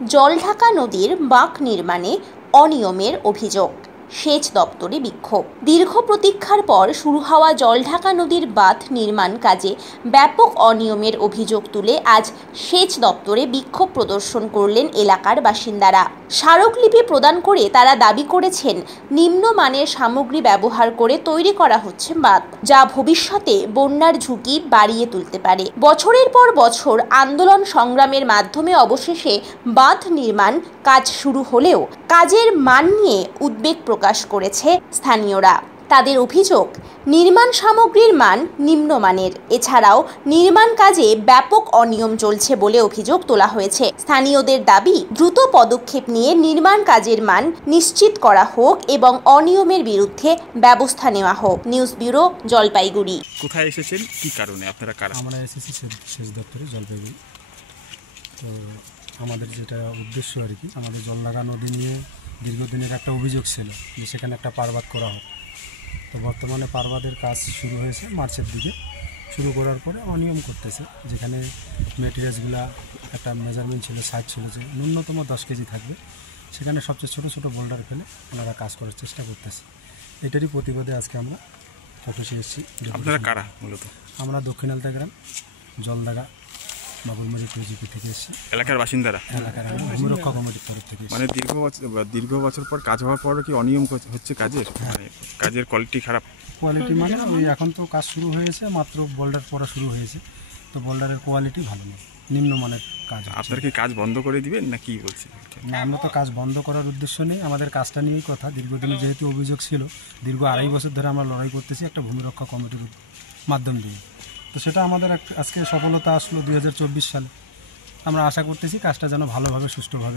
জলঢাকা নদীর বাঁক নির্মাণে অনিয়মের অভিযোগ, সেচ দপ্তরে বিক্ষোভ। দীর্ঘ প্রতীক্ষার পর শুরু হওয়া জলঢাকা নদীর বাঁধ নির্মাণ কাজে ব্যাপক অনিয়মের অভিযোগ তুলে আজ সেচ দপ্তরে বিক্ষোভ প্রদর্শন করলেন এলাকার বাসিন্দারা। স্মারকলিপি প্রদান করে তারা দাবি করেছেন, নিম্নমানের সামগ্রী ব্যবহার করে তৈরি করা হচ্ছে বাঁধ, যা ভবিষ্যতে বন্যার ঝুঁকি বাড়িয়ে তুলতে পারে। বছরের পর বছর আন্দোলন সংগ্রামের মাধ্যমে অবশেষে বাঁধ নির্মাণ কাজ শুরু হলেও কাজের মান নিয়ে উদ্বেগ প্রকাশ করেছে স্থানীয়রা। তাদের অভিযোগ, নির্মাণ সামগ্রীর মান নিম্নমানের, এছাড়াও নির্মাণ কাজে ব্যাপক অনিয়ম চলছে বলে অভিযোগ তোলা হয়েছে। স্থানীয়দের দাবি, দ্রুত পদক্ষেপ নিয়ে নির্মাণ কাজের মান নিশ্চিত করা হোক এবং অনিয়মের বিরুদ্ধে ব্যবস্থা নেওয়া হোক। News bureau, Jalpaiguri. কোথায় এসেছেন, কি কারণে আপনারা কারা? আমরা এসেছি সেচ দপ্তরে জলপাইগুড়ি। তো আমাদের যেটা উদ্দেশ্য আর কি, আমাদের জলঢাকা নদী নিয়ে দীর্ঘদিনের একটা অভিযোগ ছিল যে সেখানে একটা পারবাদ করা হোক। তো বর্তমানে পারবাদের কাজ শুরু হয়েছে মার্চের দিকে। শুরু করার পরে অনিয়ম করতেছে, যেখানে মেটেরিয়ালসগুলো একটা মেজারমেন্ট ছিল, সাইজ ছিল যে ন্যূনতম 10 কেজি থাকবে, সেখানে সবচেয়ে ছোটো ছোটো বোল্ডার ফেলে ওনারা কাজ করার চেষ্টা করতেছে। এটারই প্রতিবাদে আজকে আমরা অফিসে এসেছি। আপনারা কারা মূলত? আমরা দক্ষিণ আলতা গ্রাম, জলঢাকা বাবুরমারি টিজিপি থেকে এসেছি। এলাকার বাসিন্দারা? এলাকার ভূমিরক্ষা কমিটির তরফ থেকে। মানে দীর্ঘ বছর পর কাজ হওয়ার পরও কি অনিয়ম হচ্ছে কাজের? কাজের কোয়ালিটি খারাপ? কোয়ালিটি মানে ওই এখন তো কাজ শুরু হয়েছে, মাত্র বোল্ডার পড়া শুরু হয়েছে, তো বোল্ডারের কোয়ালিটি ভালো না, নিম্নমানের কাজ। আপনারা কি কাজ বন্ধ করে দিবেন না কি বলছেন? না, আমরা তো কাজ বন্ধ করার উদ্দেশ্য নেই, আমাদের কাজটা নিয়েই কথা। দীর্ঘদিনে যেহেতু অভিযোগ ছিল, দীর্ঘ 2.5 বছর ধরে আমরা লড়াই করতেছি একটা ভূমিরক্ষা কমিটির মাধ্যম দিয়ে। তো সেটা আমাদের আজকে সফলতা আসলো 2024 সালে। আমরা আশা করতেছি কাজটা যেন ভালোভাবে সুষ্ঠুভাবে